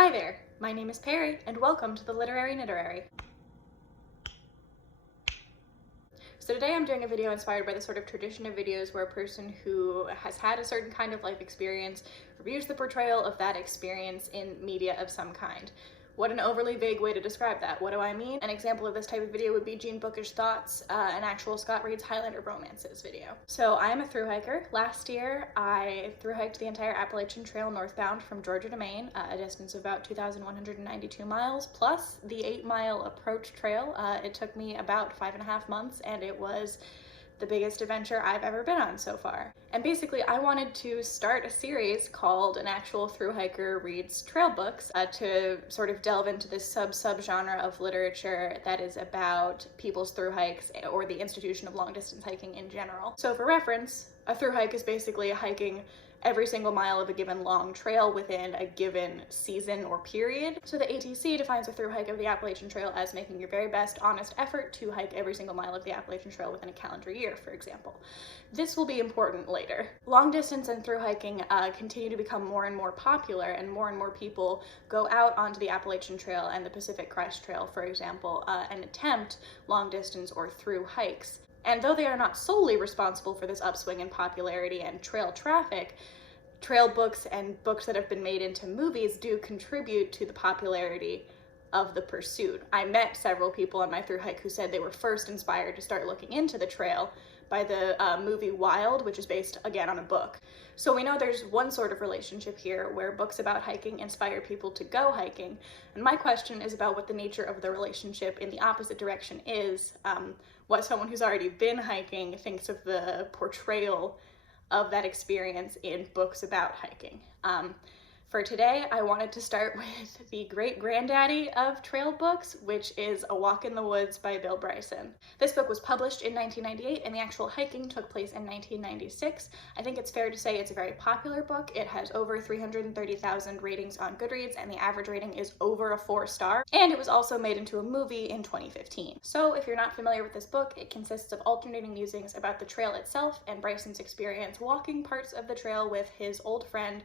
hi there, my name is Perry, and welcome to the Literary Knitterary. So today I'm doing a video inspired by the sort of tradition of videos where a person who has had a certain kind of life experience reviews the portrayal of that experience in media of some kind. What an overly vague way to describe that. What do I mean? An example of this type of video would be Jean Bookish Thoughts, an actual Scott Reed's Highlander Romances video. So I am a thru-hiker. Last year I thru-hiked the entire Appalachian Trail northbound from Georgia to Maine, a distance of about 2,192 miles, plus the 8-mile approach trail. It took me about 5.5 months, and it was the biggest adventure I've ever been on so far. And basically I wanted to start a series called An Actual Thru-Hiker Reads Trail Books to sort of delve into this sub-genre of literature that is about people's thru-hikes or the institution of long-distance hiking in general. So for reference, a thru-hike is basically hiking every single mile of a given long trail within a given season or period. So the ATC defines a thru-hike of the Appalachian Trail as making your very best honest effort to hike every single mile of the Appalachian Trail within a calendar year, for example. This will be important later. Long distance and thru-hiking continue to become more and more popular, and more people go out onto the Appalachian Trail and the Pacific Crest Trail, for example, and attempt long distance or thru hikes. And though they are not solely responsible for this upswing in popularity and trail traffic, trail books and books that have been made into movies do contribute to the popularity of the pursuit. I met several people on my thru-hike who said they were first inspired to start looking into the trail by the movie Wild, which is based, again, on a book. So we know there's one sort of relationship here where books about hiking inspire people to go hiking, and my question is about what the nature of the relationship in the opposite direction is, what someone who's already been hiking thinks of the portrayal of that experience in books about hiking. For today, I wanted to start with the great granddaddy of trail books, which is A Walk in the Woods by Bill Bryson. This book was published in 1998, and the actual hiking took place in 1996. I think it's fair to say it's a very popular book. It has over 330,000 ratings on Goodreads, and the average rating is over a 4-star. And it was also made into a movie in 2015. So if you're not familiar with this book, it consists of alternating musings about the trail itself and Bryson's experience walking parts of the trail with his old friend,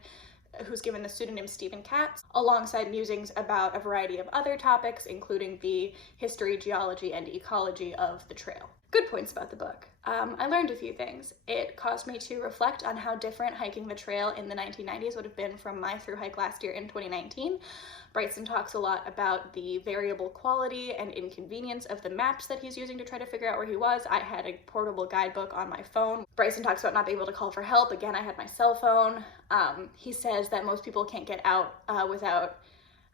who's given the pseudonym Stephen Katz, alongside musings about a variety of other topics, including the history, geology, and ecology of the trail. Good points about the book. I learned a few things. It caused me to reflect on how different hiking the trail in the 1990s would have been from my thru-hike last year in 2019. Bryson talks a lot about the variable quality and inconvenience of the maps that he's using to try to figure out where he was. I had a portable guidebook on my phone. Bryson talks about not being able to call for help. Again, I had my cell phone. He says that most people can't get out without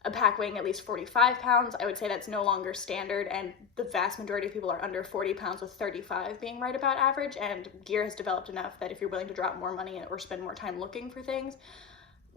a pack weighing at least 45 pounds. I would say that's no longer standard, and the vast majority of people are under 40 pounds, with 35 being right about average, and gear has developed enough that if you're willing to drop more money or spend more time looking for things,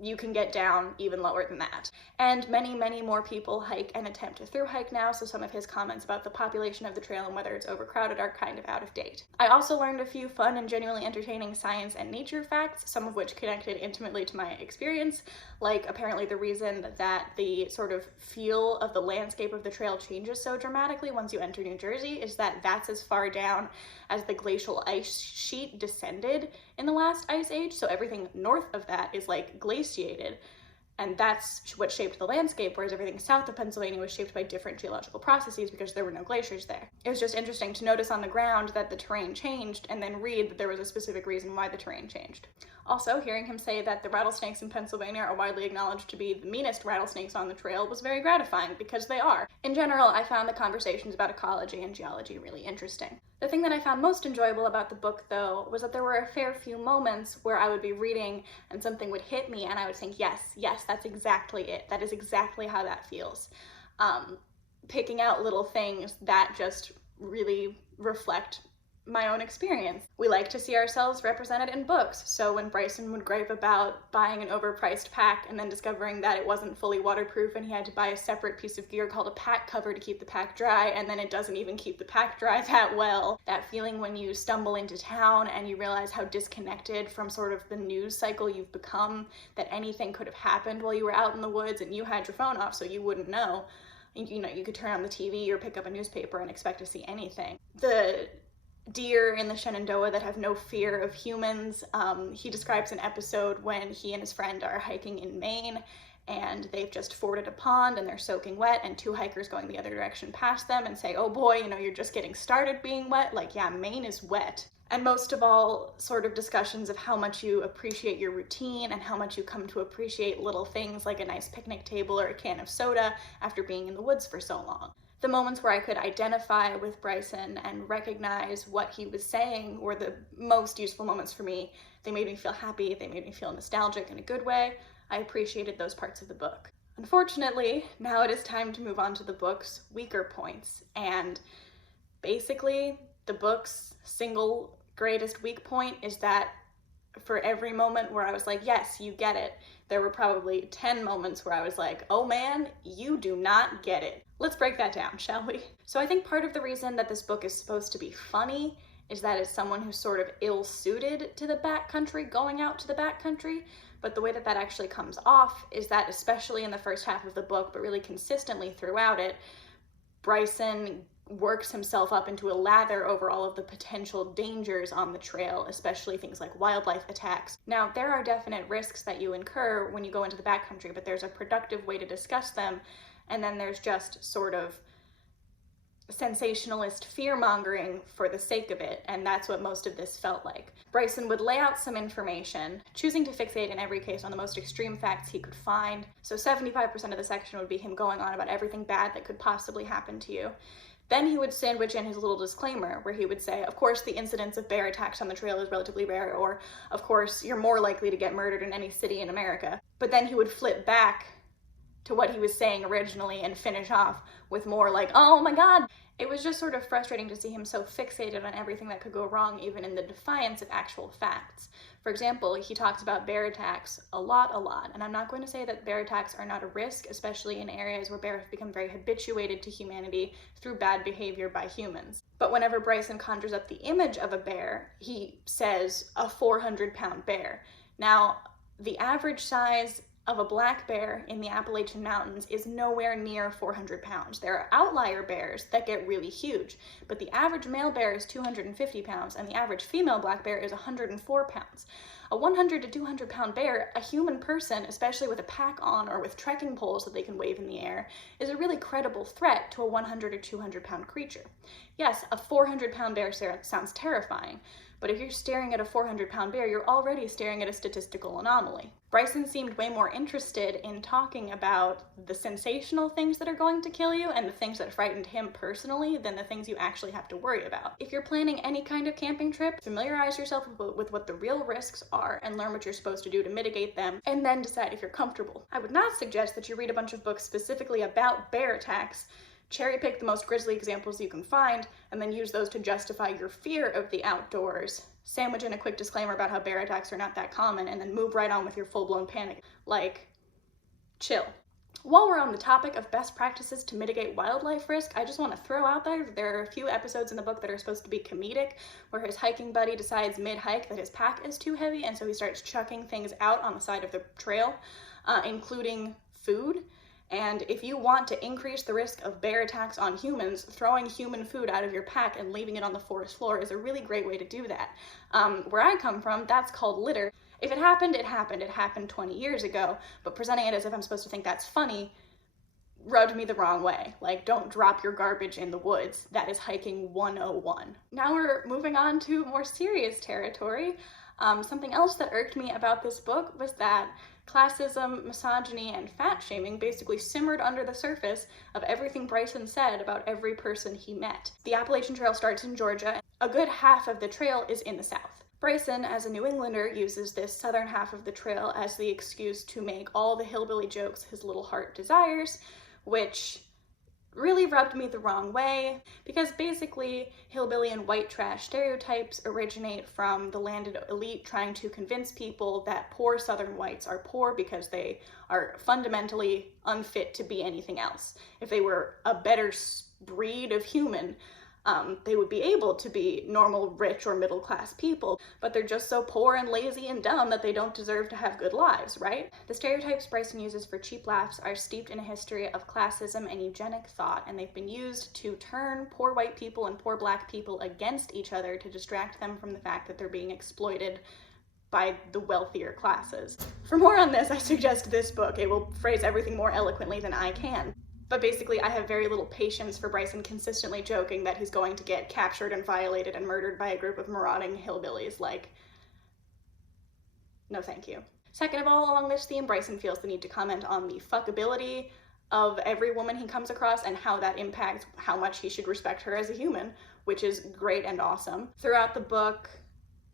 you can get down even lower than that. And many more people hike and attempt to thru-hike now, so some of his comments about the population of the trail and whether it's overcrowded are kind of out of date. I also learned a few fun and genuinely entertaining science and nature facts, some of which connected intimately to my experience, like apparently the reason that the sort of feel of the landscape of the trail changes so dramatically once you enter New Jersey is that that's as far down as the glacial ice sheet descended in the last ice age, so everything north of that is like glaciated, and that's what shaped the landscape, whereas everything south of Pennsylvania was shaped by different geological processes because there were no glaciers there. It was just interesting to notice on the ground that the terrain changed and then read that there was a specific reason why the terrain changed. Also, hearing him say that the rattlesnakes in Pennsylvania are widely acknowledged to be the meanest rattlesnakes on the trail was very gratifying, because they are. In general, I found the conversations about ecology and geology really interesting. The thing that I found most enjoyable about the book, though, was that there were a fair few moments where I would be reading and something would hit me and I would think, yes, that's exactly it. That is exactly how that feels. Picking out little things that just really reflect my own experience. We like to see ourselves represented in books, so when Bryson would gripe about buying an overpriced pack and then discovering that it wasn't fully waterproof and he had to buy a separate piece of gear called a pack cover to keep the pack dry, and then it doesn't even keep the pack dry that well, that feeling when you stumble into town and you realize how disconnected from sort of the news cycle you've become, that anything could have happened while you were out in the woods and you had your phone off so you wouldn't know. You know, you could turn on the TV or pick up a newspaper and expect to see anything. The deer in the Shenandoah that have no fear of humans. He describes an episode when he and his friend are hiking in Maine and they've just forded a pond and they're soaking wet, and two hikers going the other direction past them and say, oh boy, you know, you're just getting started being wet. Like, yeah, Maine is wet. And most of all, sort of discussions of how much you appreciate your routine and how much you come to appreciate little things like a nice picnic table or a can of soda after being in the woods for so long. The moments where I could identify with Bryson and recognize what he was saying were the most useful moments for me. They made me feel happy, they made me feel nostalgic in a good way. I appreciated those parts of the book. Unfortunately, now it is time to move on to the book's weaker points, and basically the book's single greatest weak point is that for every moment where I was like, yes, you get it, there were probably 10 moments where I was like, oh man, you do not get it. Let's break that down, shall we? So I think part of the reason that this book is supposed to be funny is that it's someone who's sort of ill-suited to the backcountry going out to the backcountry, but the way that that actually comes off is that, especially in the first half of the book, but really consistently throughout it, Bryson works himself up into a lather over all of the potential dangers on the trail, especially things like wildlife attacks. Now, there are definite risks that you incur when you go into the backcountry, but there's a productive way to discuss them, and then there's just sort of sensationalist fear-mongering for the sake of it, and that's what most of this felt like. Bryson would lay out some information, choosing to fixate in every case on the most extreme facts he could find. So 75% of the section would be him going on about everything bad that could possibly happen to you. Then he would sandwich in his little disclaimer where he would say, of course, the incidence of bear attacks on the trail is relatively rare, or of course, you're more likely to get murdered in any city in America. But then he would flip back to what he was saying originally and finish off with more like, oh my God. It was just sort of frustrating to see him so fixated on everything that could go wrong, even in the defiance of actual facts. For example, he talks about bear attacks a lot, and I'm not going to say that bear attacks are not a risk, especially in areas where bears have become very habituated to humanity through bad behavior by humans. But whenever Bryson conjures up the image of a bear, he says a 400-pound bear. Now, the average size of a black bear in the Appalachian Mountains is nowhere near 400 pounds. There are outlier bears that get really huge, but the average male bear is 250 pounds and the average female black bear is 104 pounds. A 100 to 200 pound bear, a human person, especially with a pack on or with trekking poles that they can wave in the air, is a really credible threat to a 100 or 200 pound creature. Yes, a 400 pound bear sounds terrifying, but if you're staring at a 400-pound bear, you're already staring at a statistical anomaly. Bryson seemed way more interested in talking about the sensational things that are going to kill you and the things that frightened him personally than the things you actually have to worry about. If you're planning any kind of camping trip, familiarize yourself with what the real risks are and learn what you're supposed to do to mitigate them, and then decide if you're comfortable. I would not suggest that you read a bunch of books specifically about bear attacks, cherry pick the most grisly examples you can find, and then use those to justify your fear of the outdoors. Sandwich in a quick disclaimer about how bear attacks are not that common, and then move right on with your full-blown panic. Like, chill. While we're on the topic of best practices to mitigate wildlife risk, I just want to throw out there are a few episodes in the book that are supposed to be comedic, where his hiking buddy decides mid-hike that his pack is too heavy, and so he starts chucking things out on the side of the trail, including food. And if you want to increase the risk of bear attacks on humans, throwing human food out of your pack and leaving it on the forest floor is a really great way to do that. Where I come from, that's called litter. If it happened, it happened. It happened 20 years ago, but presenting it as if I'm supposed to think that's funny rubbed me the wrong way. Like, don't drop your garbage in the woods. That is hiking 101. Now we're moving on to more serious territory. Something else that irked me about this book was that classism, misogyny, and fat shaming basically simmered under the surface of everything Bryson said about every person he met. The Appalachian Trail starts in Georgia, and a good half of the trail is in the South. Bryson, as a New Englander, uses this southern half of the trail as the excuse to make all the hillbilly jokes his little heart desires, which really rubbed me the wrong way, because basically hillbilly and white trash stereotypes originate from the landed elite trying to convince people that poor southern whites are poor because they are fundamentally unfit to be anything else. If they were a better breed of human, they would be able to be normal, rich, or middle-class people, but they're just so poor and lazy and dumb that they don't deserve to have good lives, right? The stereotypes Bryson uses for cheap laughs are steeped in a history of classism and eugenic thought, and they've been used to turn poor white people and poor black people against each other to distract them from the fact that they're being exploited by the wealthier classes. For more on this, I suggest this book. It will phrase everything more eloquently than I can. But basically, I have very little patience for Bryson consistently joking that he's going to get captured and violated and murdered by a group of marauding hillbillies. Like, no thank you. Second of all, along this theme, Bryson feels the need to comment on the fuckability of every woman he comes across and how that impacts how much he should respect her as a human, which is great and awesome. Throughout the book,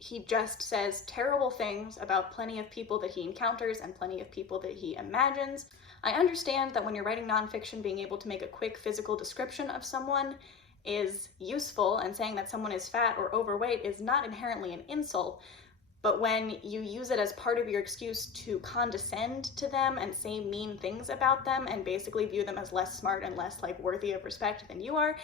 he just says terrible things about plenty of people that he encounters and plenty of people that he imagines. I understand that when you're writing nonfiction, being able to make a quick physical description of someone is useful, and saying that someone is fat or overweight is not inherently an insult, but when you use it as part of your excuse to condescend to them and say mean things about them and basically view them as less smart and less like worthy of respect than you are,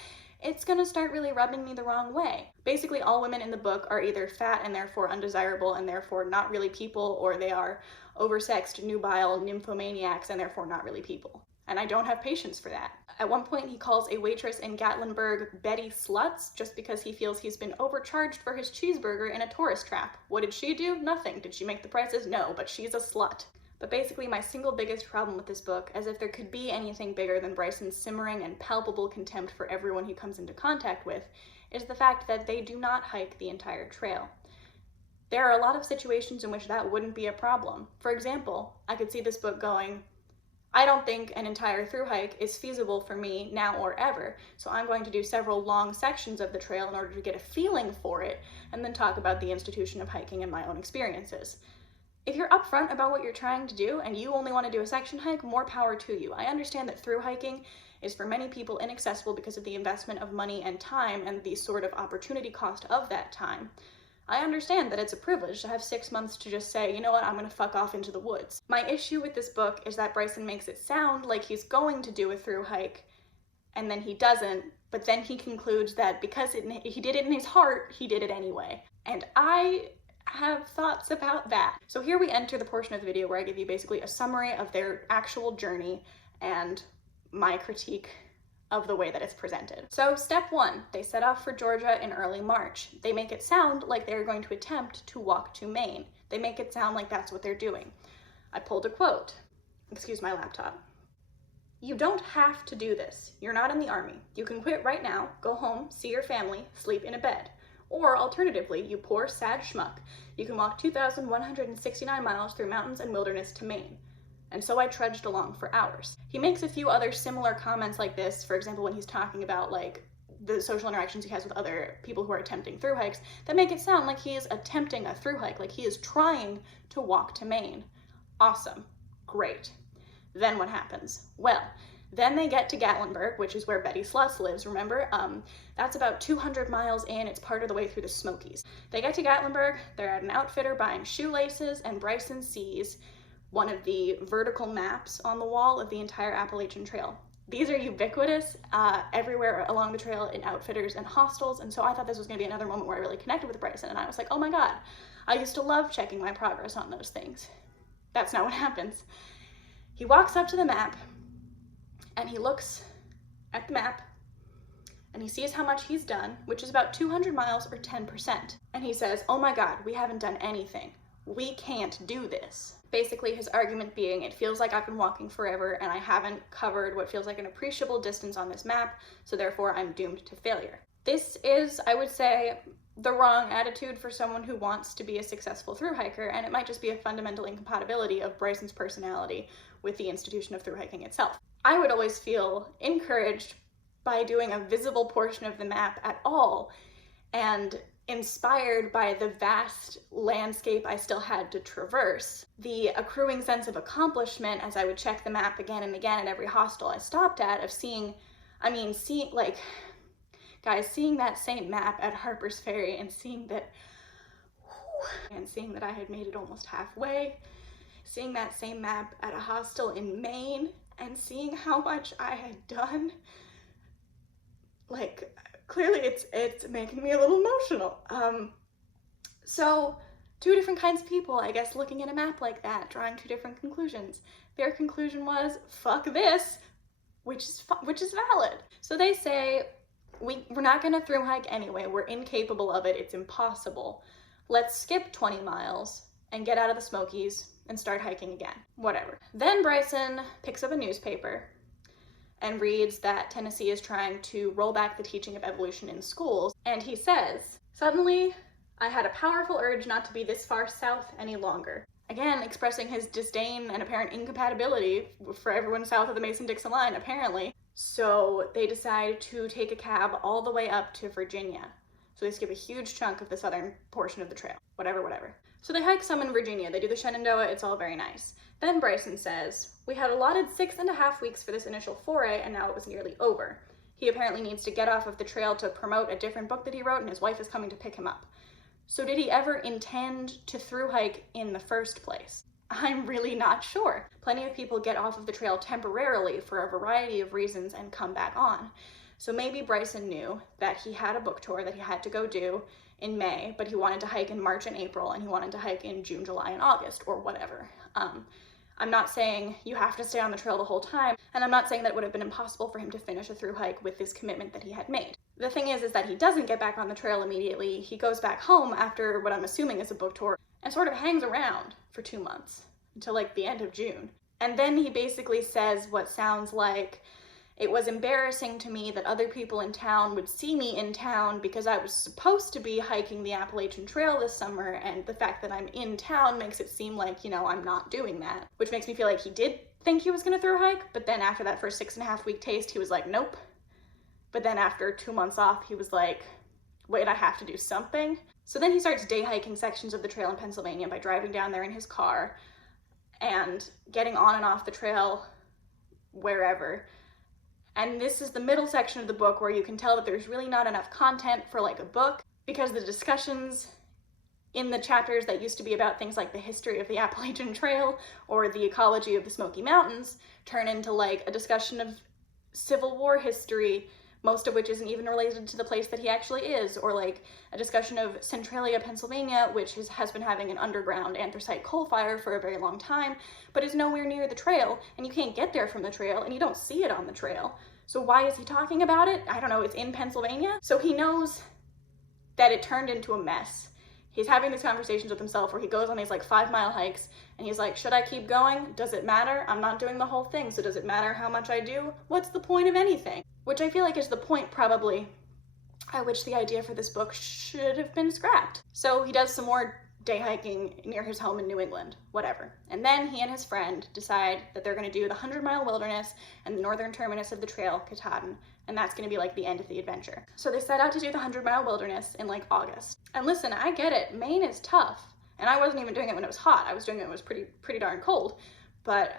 it's gonna start really rubbing me the wrong way. Basically, all women in the book are either fat and therefore undesirable and therefore not really people, or they are oversexed, nubile nymphomaniacs and therefore not really people. And I don't have patience for that. At one point, he calls a waitress in Gatlinburg Betty Sluts just because he feels he's been overcharged for his cheeseburger in a tourist trap. What did she do? Nothing. Did she make the prices? No, but she's a slut. But basically, my single biggest problem with this book, as if there could be anything bigger than Bryson's simmering and palpable contempt for everyone he comes into contact with, is the fact that they do not hike the entire trail. There are a lot of situations in which that wouldn't be a problem. For example, I could see this book going, I don't think an entire through hike is feasible for me now or ever, so I'm going to do several long sections of the trail in order to get a feeling for it, and then talk about the institution of hiking and my own experiences. If you're upfront about what you're trying to do and you only want to do a section hike, more power to you. I understand that through hiking is for many people inaccessible because of the investment of money and time and the sort of opportunity cost of that time. I understand that it's a privilege to have 6 months to just say, you know what, I'm gonna fuck off into the woods. My issue with this book is that Bryson makes it sound like he's going to do a through hike, and then he doesn't, but then he concludes that because he did it in his heart, he did it anyway. And I have thoughts about that. So here we enter the portion of the video where I give you basically a summary of their actual journey and my critique of the way that it's presented. So step 1, they set off for Georgia in early March. They make it sound like they're going to attempt to walk to Maine. They make it sound like that's what they're doing. I pulled a quote. Excuse my laptop. You don't have to do this. You're not in the army. You can quit right now, go home, see your family, sleep in a bed. Or alternatively, you poor sad schmuck, you can walk 2,169 miles through mountains and wilderness to Maine. And so I trudged along for hours. He makes a few other similar comments like this, for example, when he's talking about like the social interactions he has with other people who are attempting through hikes, that make it sound like he is attempting a through hike, like he is trying to walk to Maine. Awesome, great. Then what happens? Well, then they get to Gatlinburg, which is where Betty Sluss lives, remember? That's about 200 miles in, it's part of the way through the Smokies. They get to Gatlinburg, they're at an outfitter buying shoelaces, and Bryson sees one of the vertical maps on the wall of the entire Appalachian Trail. These are ubiquitous everywhere along the trail in outfitters and hostels, and so I thought this was gonna be another moment where I really connected with Bryson, and I was like, oh my God, I used to love checking my progress on those things. That's not what happens. He walks up to the map, and he looks at the map, and he sees how much he's done, which is about 200 miles or 10%. And he says, oh my God, we haven't done anything. We can't do this. Basically, his argument being, it feels like I've been walking forever and I haven't covered what feels like an appreciable distance on this map, so therefore I'm doomed to failure. This is, I would say, the wrong attitude for someone who wants to be a successful through hiker, and it might just be a fundamental incompatibility of Bryson's personality with the institution of through hiking itself. I would always feel encouraged by doing a visible portion of the map at all, and inspired by the vast landscape I still had to traverse. The accruing sense of accomplishment as I would check the map again and again at every hostel I stopped at, of seeing that same map at Harper's Ferry and seeing that I had made it almost halfway, seeing that same map at a hostel in Maine and seeing how much I had done, like, clearly it's making me a little emotional. So two different kinds of people, I guess, looking at a map like that, drawing two different conclusions. Their conclusion was, fuck this, which is valid. So they say, we're not gonna through hike anyway, we're incapable of it, it's impossible. Let's skip 20 miles and get out of the Smokies and start hiking again. Whatever. Then Bryson picks up a newspaper and reads that Tennessee is trying to roll back the teaching of evolution in schools, and he says, "Suddenly, I had a powerful urge not to be this far south any longer." Again, expressing his disdain and apparent incompatibility for everyone south of the Mason-Dixon line, apparently. So they decide to take a cab all the way up to Virginia. So they skip a huge chunk of the southern portion of the trail. Whatever. So they hike some in Virginia. They do the Shenandoah. It's all very nice. Then Bryson says, "We had allotted 6.5 weeks for this initial foray, and now it was nearly over. He apparently needs to get off of the trail to promote a different book that he wrote, and his wife is coming to pick him up." So did he ever intend to thru-hike in the first place? I'm really not sure. Plenty of people get off of the trail temporarily for a variety of reasons and come back on. So maybe Bryson knew that he had a book tour that he had to go do in May, but he wanted to hike in March and April, and he wanted to hike in June, July, and August, or whatever. I'm not saying you have to stay on the trail the whole time, and I'm not saying that it would have been impossible for him to finish a thru-hike with this commitment that he had made. The thing is that he doesn't get back on the trail immediately. He goes back home after what I'm assuming is a book tour and sort of hangs around for 2 months until like the end of June. And then he basically says what sounds like, "It was embarrassing to me that other people in town would see me in town because I was supposed to be hiking the Appalachian Trail this summer, and the fact that I'm in town makes it seem like, I'm not doing that." Which makes me feel like he did think he was gonna thru-hike, but then after that first 6.5 week taste, he was like, nope. But then after 2 months off, he was like, wait, I have to do something. So then he starts day hiking sections of the trail in Pennsylvania by driving down there in his car and getting on and off the trail wherever. And this is the middle section of the book where you can tell that there's really not enough content for like a book, because the discussions in the chapters that used to be about things like the history of the Appalachian Trail or the ecology of the Smoky Mountains turn into like a discussion of Civil War history, most of which isn't even related to the place that he actually is, or like a discussion of Centralia, Pennsylvania, which has been having an underground anthracite coal fire for a very long time, but is nowhere near the trail, and you can't get there from the trail, and you don't see it on the trail. So why is he talking about it? I don't know, it's in Pennsylvania? So he knows that it turned into a mess. He's having these conversations with himself where he goes on these like 5-mile hikes, and he's like, should I keep going? Does it matter? I'm not doing the whole thing, so does it matter how much I do? What's the point of anything? Which I feel like is the point probably at which the idea for this book should have been scrapped. So he does some more day hiking near his home in New England, whatever. And then he and his friend decide that they're gonna do the 100-mile wilderness and the northern terminus of the trail, Katahdin, and that's gonna be like the end of the adventure. So they set out to do the 100-mile wilderness in like August. And listen, I get it, Maine is tough. And I wasn't even doing it when it was hot. I was doing it when it was pretty darn cold. But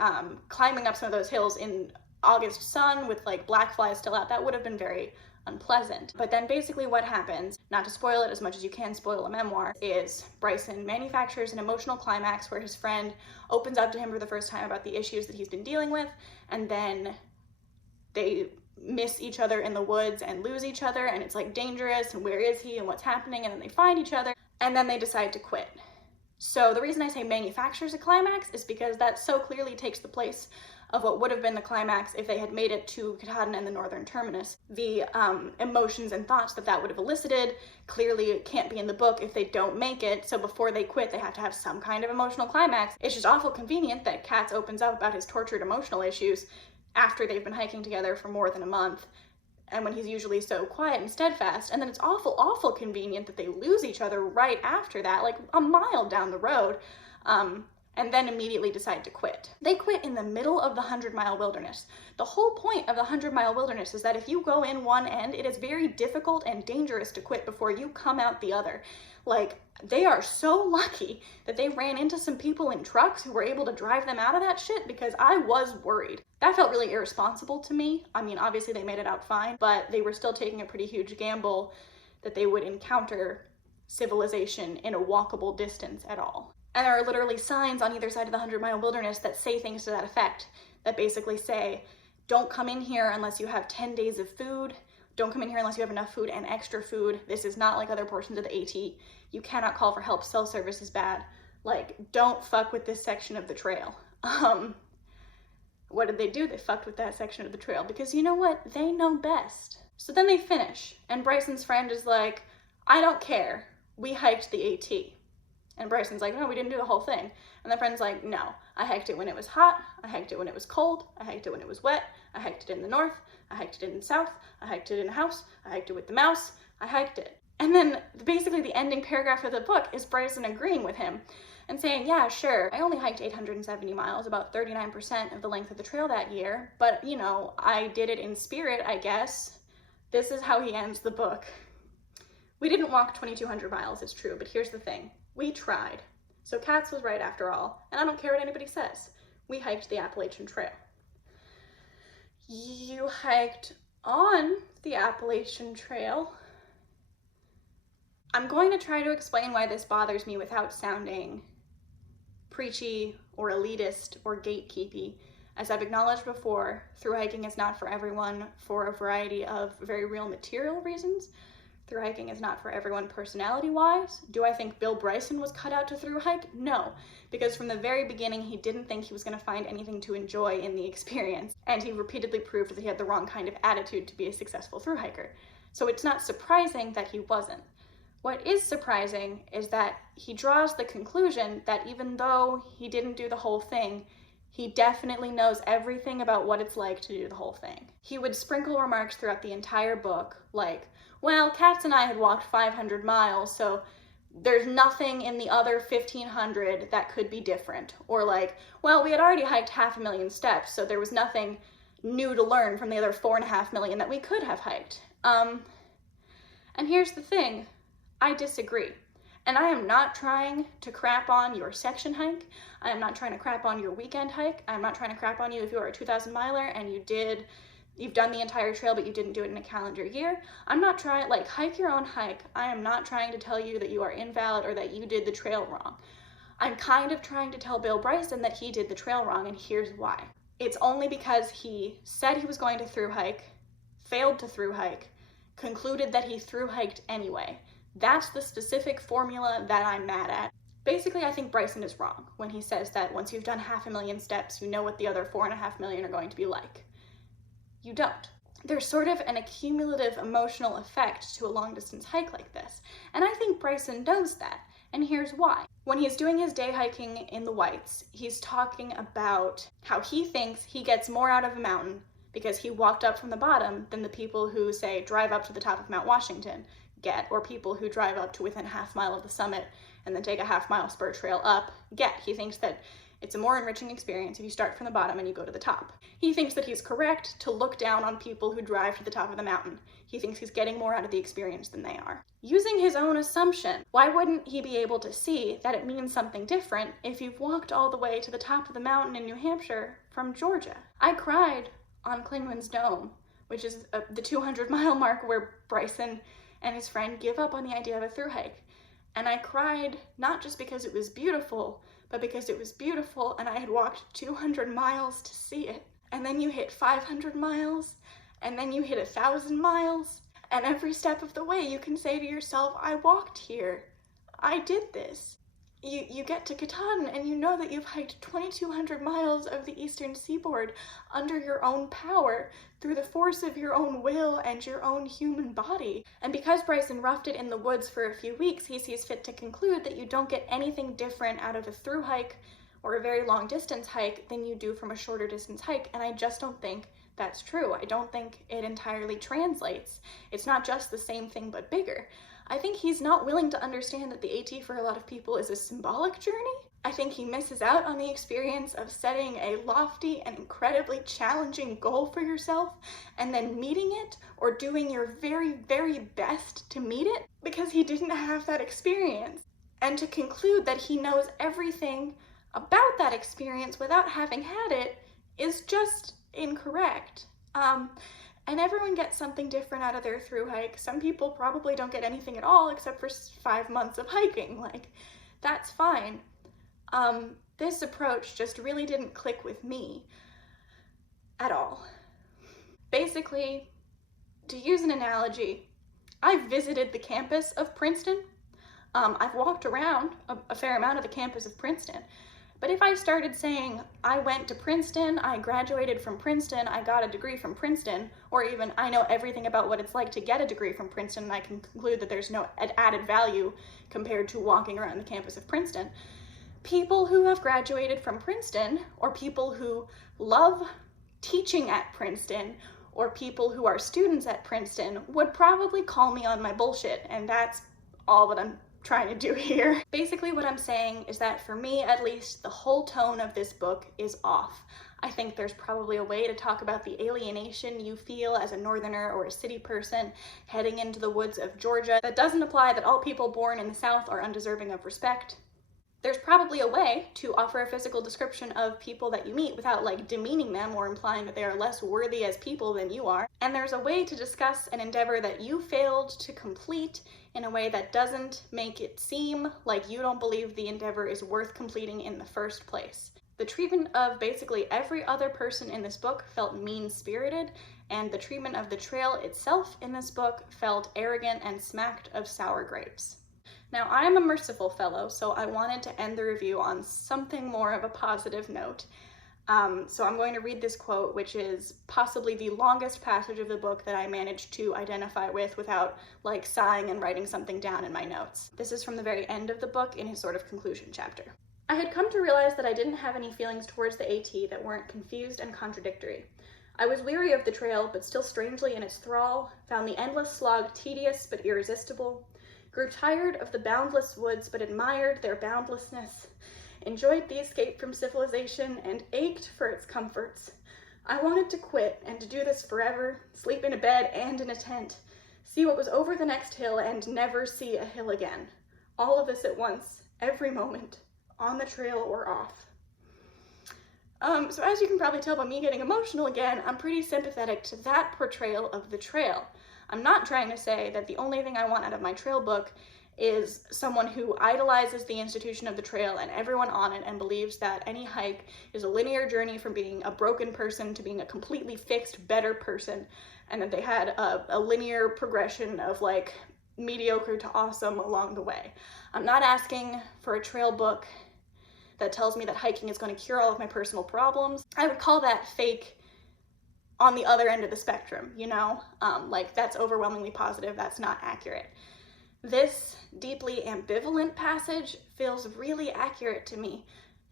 climbing up some of those hills in August sun with like black flies still out, that would have been very unpleasant. But then basically what happens, not to spoil it as much as you can spoil a memoir, is Bryson manufactures an emotional climax where his friend opens up to him for the first time about the issues that he's been dealing with, and then they miss each other in the woods and lose each other, and it's like dangerous, and where is he and what's happening, and then they find each other, and then they decide to quit. So the reason I say manufactures a climax is because that so clearly takes the place of what would have been the climax if they had made it to Katahdin and the northern terminus. The emotions and thoughts that would have elicited clearly can't be in the book if they don't make it, so before they quit they have to have some kind of emotional climax. It's just awful convenient that Katz opens up about his tortured emotional issues after they've been hiking together for more than a month, and when he's usually so quiet and steadfast, and then it's awful convenient that they lose each other right after that, like a mile down the road, and then immediately decide to quit. They quit in the middle of the 100-mile wilderness. The whole point of the 100-mile wilderness is that if you go in one end, it is very difficult and dangerous to quit before you come out the other. Like, they are so lucky that they ran into some people in trucks who were able to drive them out of that shit, because I was worried. That felt really irresponsible to me. I mean, obviously they made it out fine, but they were still taking a pretty huge gamble that they would encounter civilization in a walkable distance at all. And there are literally signs on either side of the 100-mile wilderness that say things to that effect, that basically say, don't come in here unless you have 10 days of food. Don't come in here unless you have enough food and extra food. This is not like other portions of the AT. You cannot call for help. Cell service is bad. Like, don't fuck with this section of the trail. What did they do? They fucked with that section of the trail because you know what? They know best. So then they finish, and Bryson's friend is like, I don't care. We hiked the AT. And Bryson's like, no, we didn't do the whole thing. And the friend's like, no, I hiked it when it was hot, I hiked it when it was cold, I hiked it when it was wet, I hiked it in the north, I hiked it in the south, I hiked it in a house, I hiked it with the mouse, I hiked it. And then basically the ending paragraph of the book is Bryson agreeing with him and saying, yeah, sure, I only hiked 870 miles, about 39% of the length of the trail that year, but you know, I did it in spirit, I guess. This is how he ends the book. We didn't walk 2,200 miles, it's true, but here's the thing. We tried. So Katz was right after all, and I don't care what anybody says. We hiked the Appalachian Trail. You hiked on the Appalachian Trail. I'm going to try to explain why this bothers me without sounding preachy or elitist or gatekeepy. As I've acknowledged before, thru-hiking is not for everyone for a variety of very real material reasons. Thru-hiking is not for everyone personality-wise. Do I think Bill Bryson was cut out to thru-hike? No, because from the very beginning he didn't think he was going to find anything to enjoy in the experience, and he repeatedly proved that he had the wrong kind of attitude to be a successful thru-hiker. So it's not surprising that he wasn't. What is surprising is that he draws the conclusion that even though he didn't do the whole thing, he definitely knows everything about what it's like to do the whole thing. He would sprinkle remarks throughout the entire book, like, well, Katz and I had walked 500 miles, so there's nothing in the other 1,500 that could be different. Or like, well, we had already hiked 500,000 steps, so there was nothing new to learn from the other 4.5 million that we could have hiked. And here's the thing, I disagree. And I am not trying to crap on your section hike. I am not trying to crap on your weekend hike. I'm not trying to crap on you if you are a 2,000 miler and you've done the entire trail but you didn't do it in a calendar year. I'm not trying, like, hike your own hike. I am not trying to tell you that you are invalid or that you did the trail wrong. I'm kind of trying to tell Bill Bryson that he did the trail wrong, and here's why. It's only because he said he was going to thru-hike, failed to thru-hike, concluded that he thru-hiked anyway. That's the specific formula that I'm mad at. Basically, I think Bryson is wrong when he says that once you've done 500,000 steps, you know what the other 4.5 million are going to be like. You don't. There's sort of an accumulative emotional effect to a long-distance hike like this, and I think Bryson knows that, and here's why. When he's doing his day hiking in the Whites, he's talking about how he thinks he gets more out of a mountain because he walked up from the bottom than the people who, say, drive up to the top of Mount Washington get, or people who drive up to within a half mile of the summit and then take a half-mile spur trail up get. He thinks that it's a more enriching experience if you start from the bottom and you go to the top. He thinks that he's correct to look down on people who drive to the top of the mountain. He thinks he's getting more out of the experience than they are. Using his own assumption, why wouldn't he be able to see that it means something different if you've walked all the way to the top of the mountain in New Hampshire from Georgia? I cried on Clingman's Dome, which is the 200-mile mark where Bryson and his friend give up on the idea of a thru-hike. And I cried not just because it was beautiful, but because it was beautiful and I had walked 200 miles to see it. And then you hit 500 miles, and then you hit 1,000 miles, and every step of the way you can say to yourself, I walked here. I did this. You get to Katahdin and you know that you've hiked 2,200 miles of the eastern seaboard under your own power, through the force of your own will and your own human body. And because Bryson roughed it in the woods for a few weeks, he sees fit to conclude that you don't get anything different out of a thru-hike or a very long distance hike than you do from a shorter distance hike, and I just don't think that's true. I don't think it entirely translates. It's not just the same thing but bigger. I think he's not willing to understand that the AT for a lot of people is a symbolic journey. I think he misses out on the experience of setting a lofty and incredibly challenging goal for yourself and then meeting it, or doing your very, very best to meet it, because he didn't have that experience. And to conclude that he knows everything about that experience without having had it is just incorrect. And everyone gets something different out of their thru-hike. Some people probably don't get anything at all except for 5 months of hiking. Like, that's fine. This approach just really didn't click with me at all. Basically, to use an analogy, I've visited the campus of Princeton. I've walked around a fair amount of the campus of Princeton, But if I started saying, I went to Princeton, I graduated from Princeton, I got a degree from Princeton, or even I know everything about what it's like to get a degree from Princeton, and I can conclude that there's no added value compared to walking around the campus of Princeton, people who have graduated from Princeton, or people who love teaching at Princeton, or people who are students at Princeton would probably call me on my bullshit, and that's all that I'm trying to do here. Basically what I'm saying is that for me, at least, the whole tone of this book is off. I think there's probably a way to talk about the alienation you feel as a northerner or a city person heading into the woods of Georgia that doesn't apply that all people born in the South are undeserving of respect. There's probably a way to offer a physical description of people that you meet without like demeaning them or implying that they are less worthy as people than you are. And there's a way to discuss an endeavor that you failed to complete in a way that doesn't make it seem like you don't believe the endeavor is worth completing in the first place. The treatment of basically every other person in this book felt mean-spirited, and the treatment of the trail itself in this book felt arrogant and smacked of sour grapes. Now, I'm a merciful fellow, so I wanted to end the review on something more of a positive note. So I'm going to read this quote, which is possibly the longest passage of the book that I managed to identify with without like sighing and writing something down in my notes. This is from the very end of the book in his sort of conclusion chapter. I had come to realize that I didn't have any feelings towards the AT that weren't confused and contradictory. I was weary of the trail, but still strangely in its thrall, found the endless slog tedious but irresistible, grew tired of the boundless woods but admired their boundlessness, enjoyed the escape from civilization and ached for its comforts. I wanted to quit and to do this forever, sleep in a bed and in a tent, see what was over the next hill and never see a hill again. All of this at once, every moment, on the trail or off. So as you can probably tell by me getting emotional again, I'm pretty sympathetic to that portrayal of the trail. I'm not trying to say that the only thing I want out of my trail book is someone who idolizes the institution of the trail and everyone on it and believes that any hike is a linear journey from being a broken person to being a completely fixed, better person, and that they had a linear progression of like mediocre to awesome along the way. I'm not asking for a trail book that tells me that hiking is going to cure all of my personal problems. I would call that fake on the other end of the spectrum, you know? Like that's overwhelmingly positive, that's not accurate. This deeply ambivalent passage feels really accurate to me.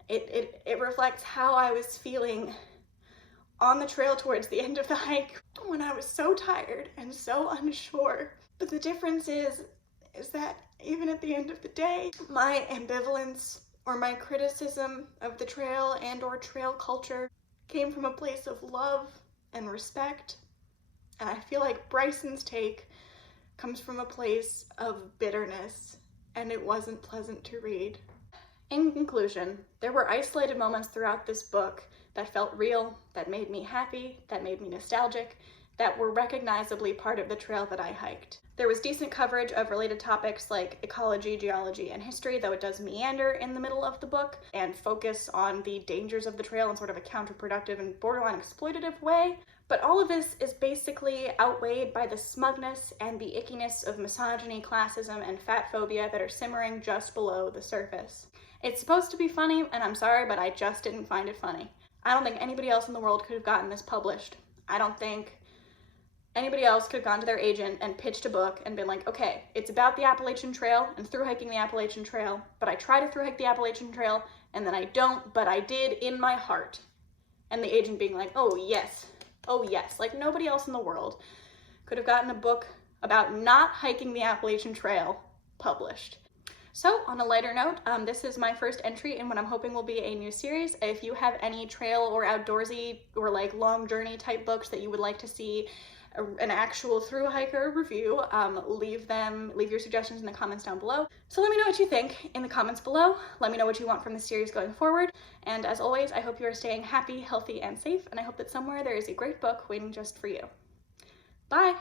It reflects how I was feeling on the trail towards the end of the hike when I was so tired and so unsure. But the difference is that even at the end of the day, my ambivalence or my criticism of the trail and or trail culture came from a place of love and respect. And I feel like Bryson's take comes from a place of bitterness, and it wasn't pleasant to read. In conclusion, there were isolated moments throughout this book that felt real, that made me happy, that made me nostalgic, that were recognizably part of the trail that I hiked. There was decent coverage of related topics like ecology, geology, and history, though it does meander in the middle of the book and focus on the dangers of the trail in sort of a counterproductive and borderline exploitative way. But all of this is basically outweighed by the smugness and the ickiness of misogyny, classism, and fat phobia that are simmering just below the surface. It's supposed to be funny, and I'm sorry, but I just didn't find it funny. I don't think anybody else in the world could have gotten this published. I don't think anybody else could have gone to their agent and pitched a book and been like, okay, it's about the Appalachian Trail and through hiking the Appalachian Trail, but I try to through hike the Appalachian Trail and then I don't, but I did in my heart. And the agent being like, oh yes, like nobody else in the world could have gotten a book about not hiking the Appalachian Trail published. So on a lighter note, this is my first entry in what I'm hoping will be a new series. If you have any trail or outdoorsy or like long journey type books that you would like to see an actual thru-hiker review, leave your suggestions in the comments down below. So let me know what you think in the comments below. Let me know what you want from the series going forward. And as always, I hope you are staying happy, healthy, and safe, and I hope that somewhere there is a great book waiting just for you. Bye!